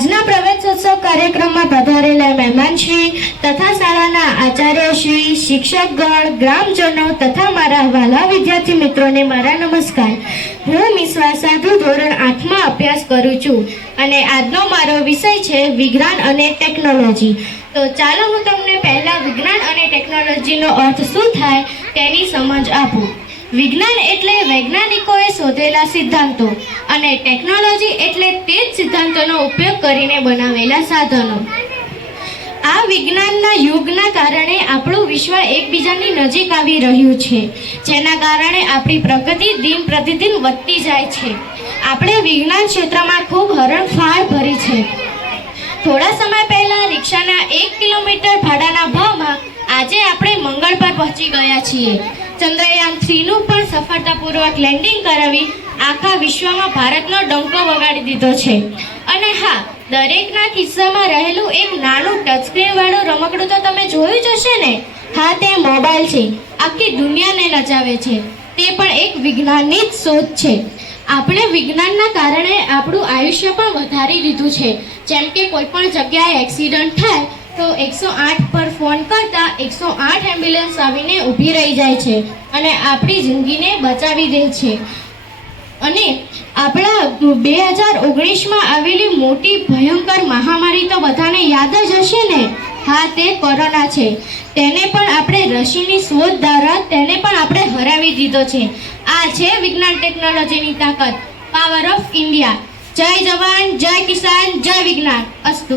આજના પ્રવેશોત્સવ કાર્યક્રમમાં પધારેલા મહેમાનશ્રી તથા શાળાના આચાર્યશ્રી, શિક્ષકગણ, ગ્રામજનો તથા મારા વહાલા વિદ્યાર્થી મિત્રોને મારા નમસ્કાર. હું મિશ્રા સાધુ ધોરણ 8માં અભ્યાસ કરું છું અને આજનો મારો વિષય છે વિજ્ઞાન અને ટેકનોલોજી. તો ચાલો હું તમને પહેલા વિજ્ઞાન અને ટેકનોલોજીનો અર્થ શું થાય તેની સમજ આપું. વિજ્ઞાન એટલે વૈજ્ઞાનિકોએ શોધેલા સિદ્ધાંતો અને ટેકનોલોજી એટલે તે જ સિદ્ધાંતોનો ઉપયોગ કરીને બનાવેલા સાધનો. આ વિજ્ઞાનના યુગના કારણે આપણું વિશ્વ એકબીજાની નજીક આવી રહ્યું છે, જેના કારણે આપણી પ્રગતિ દિન પ્રતિદિન વધતી જાય છે. આપણે વિજ્ઞાન ક્ષેત્રમાં ખૂબ હરણફાળ ભરી છે. થોડા સમય પહેલા રિક્ષાના 1 કિલોમીટર ભાડાના ભાવમાં આજે આપણે મંગળ પર પહોંચી ગયા છીએ. ચંદ્રયાન 3નું પણ સફળતાપૂર્વક લેન્ડિંગ કરાવી આખા વિશ્વમાં ભારતનો ડંકો વગાડી દીધો છે. અને હા, દરેકના ખિસ્સામાં રહેલું એક નાનું ટચસ્ક્રીન વાળું રમકડું તો તમે જોયું જ હશે ને. હા, તે મોબાઈલ છે. આખી દુનિયાને નચાવે છે. તે પણ એક વિજ્ઞાનની જ શોધ છે. આપણે વિજ્ઞાનના કારણે આપણું આયુષ્ય પણ વધારી દીધું છે. જેમ કે કોઈ પણ જગ્યાએ એક્સિડન્ટ થાય તો 108 પર ફોન કરતા 108 એમ્બ્યુલન્સ આવીને ઊભી રહી જાય છે અને આપણી જિંદગીને બચાવી દે છે. અને આપણા 2019માં આવેલી મોટી ભયંકર મહામારી તો બધાને યાદ જ હશે ને. હા, તે કોરોના છે. તેને પણ આપણે રસીની શોધ દ્વારા તેને પણ આપણે હરાવી દીધો છે. આ છે વિજ્ઞાન ટેકનોલોજીની તાકાત, પાવર ઓફ ઇન્ડિયા. જય જવાન, જય કિસાન, જય વિજ્ઞાન. અસ્તુ.